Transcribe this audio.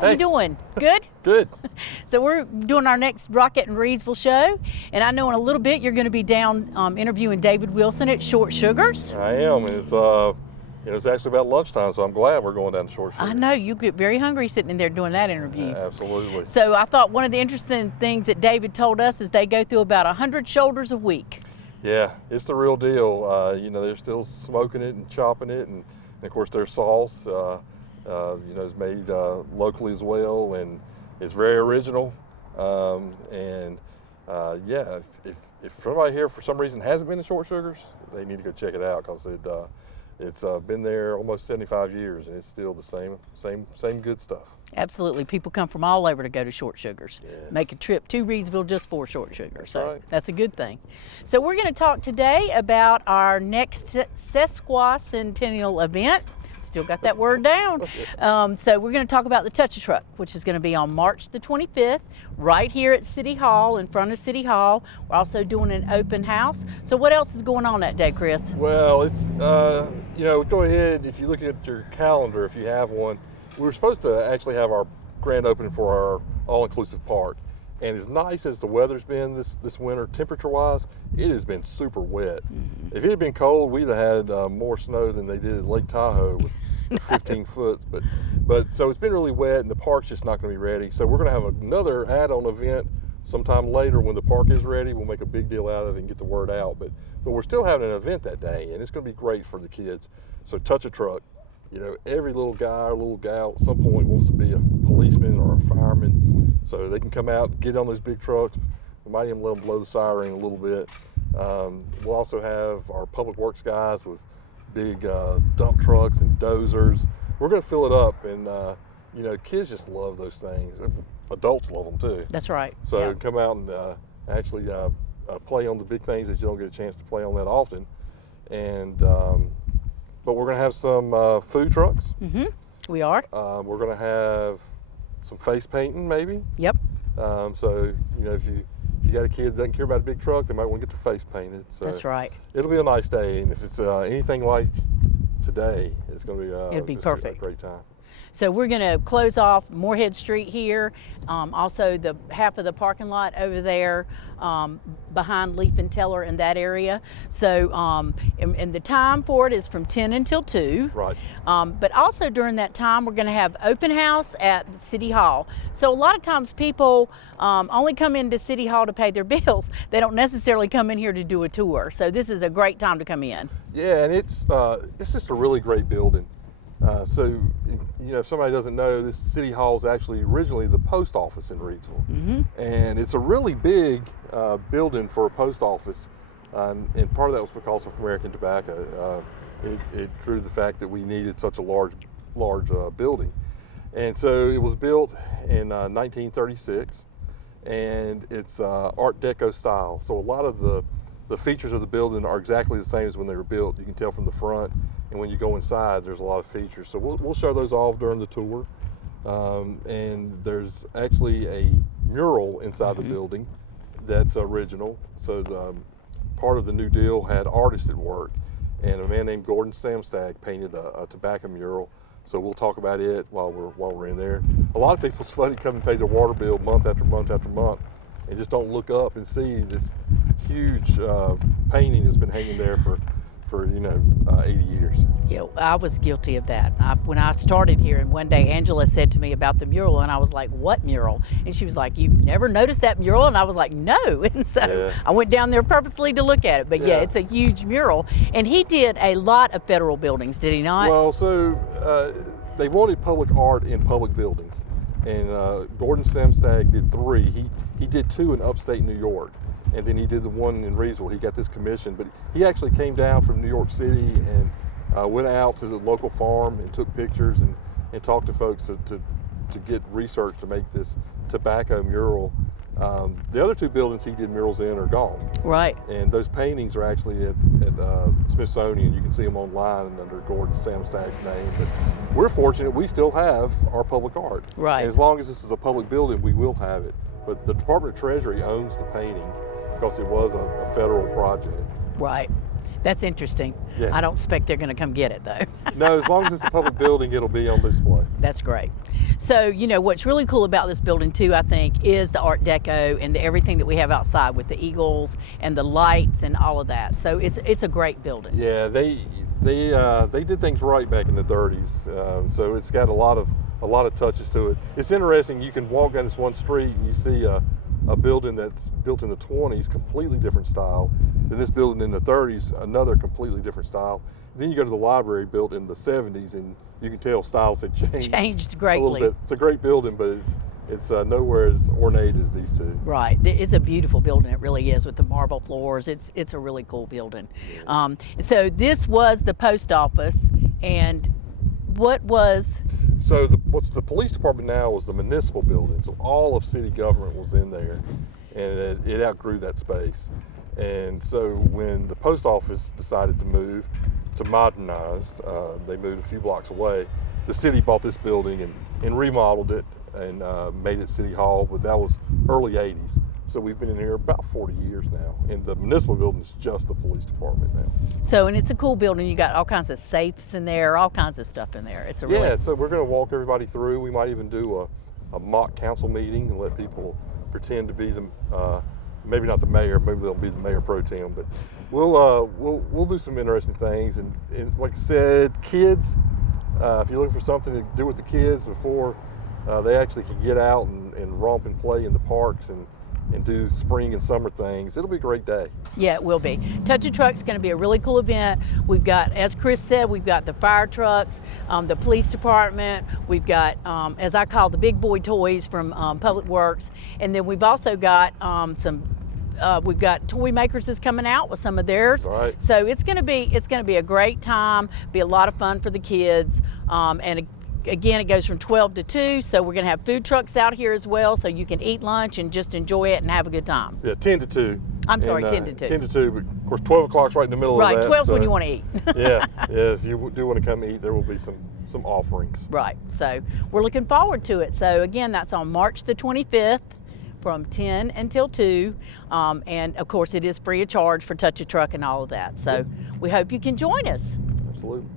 How you doing? Good? Good. So we're doing our next Rocket and Reidsville show, and I know in a little bit you're going to be down interviewing David Wilson at Short Sugars. I am. It's actually about lunchtime, so I'm glad we're going down to Short Sugars. I know, you get very hungry sitting in there doing that interview. Absolutely. So I thought one of the interesting things that David told us is they go through about 100 shoulders a week. Yeah, it's the real deal. They're still smoking it and chopping it, and of course their sauce, is made locally as well, and it's very original. If somebody here for some reason hasn't been to Short Sugars, they need to go check it out because it's been there almost 75 years, and it's still the same good stuff. Absolutely. People come from all over to go to Short Sugars. Yeah. Make a trip to Reidsville just for Short Sugars. That's so right. That's a good thing. So we're going to talk today about our next sesquicentennial event. Still got that word down. So we're going to talk about the Touch-A-Truck, which is going to be on March the 25th, right here at City Hall, in front of City Hall. We're also doing an open house. So what else is going on that day, Chris? Well, it's, go ahead, if you look at your calendar, if you have one, we were supposed to actually have our grand opening for our all-inclusive park. And as nice as the weather's been this winter, temperature-wise, it has been super wet. Mm-hmm. If it had been cold, we'd have had more snow than they did at Lake Tahoe with 15 foot. But so it's been really wet, and the park's just not going to be ready. So we're going to have another add-on event sometime later when the park is ready. We'll make a big deal out of it and get the word out. But we're still having an event that day, and it's going to be great for the kids. So Touch-A-Truck. Every little guy or little gal at some point wants to be a policeman or a fireman, so they can come out, get on those big trucks. We might even let them blow the siren a little bit. We'll also have our public works guys with big dump trucks and dozers. We're going to fill it up, and kids just love those things. Adults love them too. That's right. So yeah. Come out and actually play on the big things that you don't get a chance to play on that often. But we're going to have some food trucks. Mm-hmm. We are. We're going to have some face painting, maybe. Yep. If you got a kid that doesn't care about a big truck, they might want to get their face painted. So that's right. It'll be a nice day, and if it's anything like today, it's going to be it'll be perfect. A great time. So we're going to close off Moorhead Street here, also the half of the parking lot over there behind Leaf and Teller in that area. So and the time for it is from 10 until 2. Right. But also during that time we're going to have open house at the City Hall. So a lot of times people only come into City Hall to pay their bills. They don't necessarily come in here to do a tour. So this is a great time to come in. Yeah, and it's just a really great building. If somebody doesn't know, this City Hall is actually originally the post office in Reidsville. Mm-hmm. And it's a really big building for a post office. And part of that was because of American tobacco. It drew the fact that we needed such a large building. And so it was built in 1936, and it's Art Deco style. So a lot of the features of the building are exactly the same as when they were built. You can tell from the front. And when you go inside, there's a lot of features. So we'll show those off during the tour. And there's actually a mural inside the building that's original. So part of the New Deal had artists at work. And a man named Gordon Samstag painted a tobacco mural. So we'll talk about it while we're in there. A lot of people, it's funny, come and pay their water bill month after month after month and just don't look up and see this huge painting that's been hanging there for 80 years. Yeah, I was guilty of that. When I started here, and one day Angela said to me about the mural, and I was like, "What mural?" And she was like, "You've never noticed that mural?" And I was like, "No." And so I went down there purposely to look at it. But yeah, it's a huge mural. And he did a lot of federal buildings, did he not? Well, so they wanted public art in public buildings, and Gordon Samstag did 3. He did 2 in upstate New York. And then he did the one in Reidsville. He got this commission, but he actually came down from New York City and went out to the local farm and took pictures and talked to folks to get research to make this tobacco mural. The other 2 buildings he did murals in are gone. Right. And those paintings are actually at Smithsonian. You can see them online under Gordon Samstag's name. But we're fortunate we still have our public art. Right. And as long as this is a public building, we will have it. But the Department of Treasury owns the painting, because it was a federal project. Right. That's interesting. Yeah. I don't expect they're going to come get it though. No, as long as it's a public building, it'll be on display. That's great. So, you know, what's really cool about this building too, I think, is the Art Deco and everything that we have outside with the eagles and the lights and all of that. So it's a great building. Yeah, they did things right back in the 30s. So it's got a lot of touches to it. It's interesting. You can walk down this one street and you see a building that's built in the 20s, completely different style. Then this building in the 30s, another completely different style. Then you go to the library built in the 70s, and you can tell styles had changed greatly. A little bit. It's a great building, but it's nowhere as ornate as these two. Right, it's a beautiful building. It really is, with the marble floors. It's a really cool building. So this was the post office, and what was? So what's the police department now is the municipal building. So all of city government was in there, and it outgrew that space. And so when the post office decided to move, to modernize, they moved a few blocks away. The city bought this building and remodeled it and made it City Hall, but that was early 80s. So we've been in here about 40 years now. And the municipal building is just the police department now. So, and it's a cool building. You got all kinds of safes in there, all kinds of stuff in there. It's a really... Yeah, so we're going to walk everybody through. We might even do a mock council meeting and let people pretend to be the, maybe not the mayor, maybe they'll be the mayor pro tem, but we'll do some interesting things. And like I said, kids, if you're looking for something to do with the kids before they actually can get out and romp and play in the parks and do spring and summer things, it'll be a great day. Yeah, it will be. Touch a Truck's going to be a really cool event. We've got, as Chris said, we've got the fire trucks, the police department, we've got, as I call, the big boy toys from Public Works, and then we've also got we've got toy makers that's coming out with some of theirs. Right. So it's going to be a great time, be a lot of fun for the kids, and again, it goes from 12 to 2, so we're going to have food trucks out here as well, so you can eat lunch and just enjoy it and have a good time. Yeah, 10 to 2. I'm sorry, 10 to 2. 10 to 2, but of course 12 o'clock's right in the middle of that. Right, 12's so, when you want to eat. yeah, if you do want to come eat, there will be some offerings. Right, so we're looking forward to it. So again, that's on March the 25th from 10 until 2, and of course it is free of charge for Touch a Truck and all of that. So we hope you can join us. Absolutely.